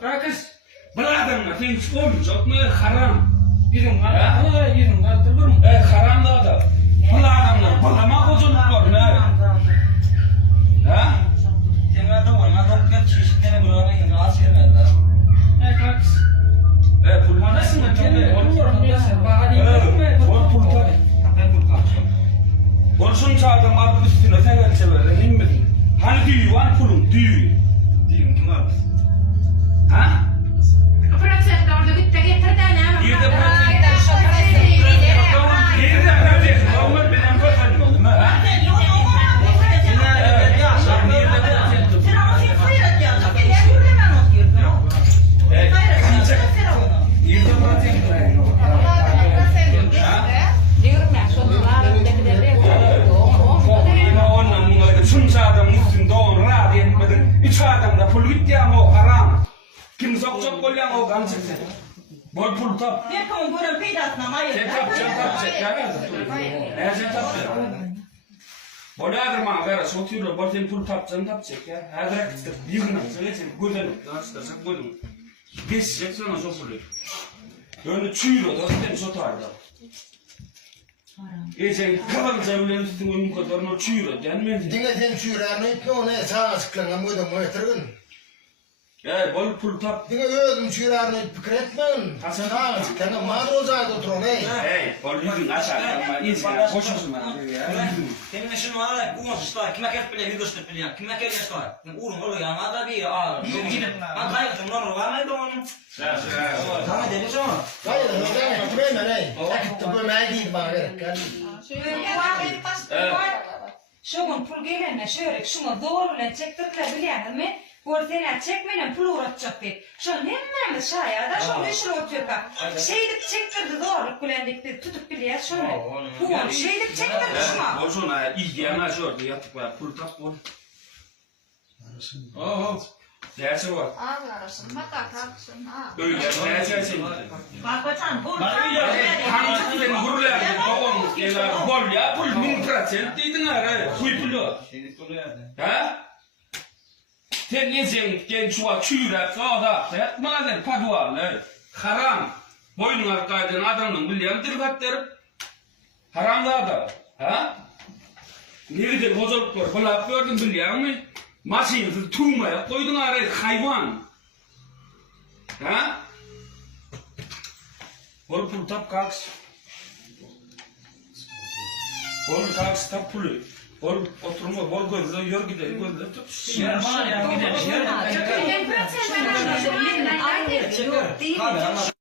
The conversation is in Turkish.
Kakız. Bırakın sen hiç olmayacak mı? Haram. Yüzün kaldı. Yüzün kaldırılır mı? Haram da da. Bırakınlar. Bırakma kocalık var ne? Ha? Sen de olma doktor çeşitleri bırakmayın. Az gelmedi. Kakız. Pulmanasın mı? Pul tabi. Olsun çağırdım abi üstüne sen sever. Ne mi? Hani düğü var pulun düğü. Diyeyim kim var? Ha? Procent orada bitti getirdi ne? Yerde procent. Normal benim kafanım oğlum ha? Şunca adam üstünde on rahat etmedin. Üç adam da pul bitti o haram. Kim sok sok koyuyor o gansız. Bol pul tap. Ne konu bunun peydasına mayır. Sen tap. Sen tap. Boleh ada mah gara sotiyor bol sen pul tap sen tap çek ya. Ada kıstır. Yığına sen güzel. Nasıl sen koydun. Beş çek sana sopuluyor. Yani çüylo da sen sotardı. Sen kalan cevlerin üstüne uyum kadarına çüylo gelmedi. Dinle sen çüylerini ki ona sağ sıkılan mıydı muhtarın. Bol pul tap. Dinle ödüm çüylerini fikretmen. Sağ sıkılan madrozaydı oturun Bol yürün aşağı ama insan boşasın ha. Senin işin var ya, bu nasıl var? Kime kert bile, videosu bile, kime kert yaşlar? Uğrun oluyor ya, ama da bir ağır. Ben kaybettim, lan var mıydı onun? Tamam deniz ama. Hayır, ben gitmeyim ne? Akıttı bu meydi bana gerek. Şunun pul gelene şöyle şunu doğruyla çektirtilebilen mi? Ortaya çekmeyle pul uğratacak deyip. Şu nemmemiz şayada şunu işin otuyor ka. Şeydip çektirdi doğru kulendikti tutup biliyor şunu. Bu şeydip çektirdi şuna. Bol şuna iyi yana şurada yatıp var pul tap bol. Dersi var. Ağlarsın, mata kalksın ha. Öyle dersi. Bak bacan, bu. Hangi sen hurlar babam gelen bol ya pul 1000% dedin ha. Kuy pulu. Ha? Sen yesen gen çuva çüyre sağda. Sen mağazen padua. Haram. Boynun arkaydan adamın bilyen dırgatlarıp. Haram da. Ha? Nerede bozulup var? Bılap gördün bilyen mi? Maşinsiz tuğmaya koydun araya hayvan. Ha? Bol pul tap kalks. Bol kalks tap pulu. Bol oturma bol gözle yor gider gözle tut. Yer bana ya, gidelim. Procent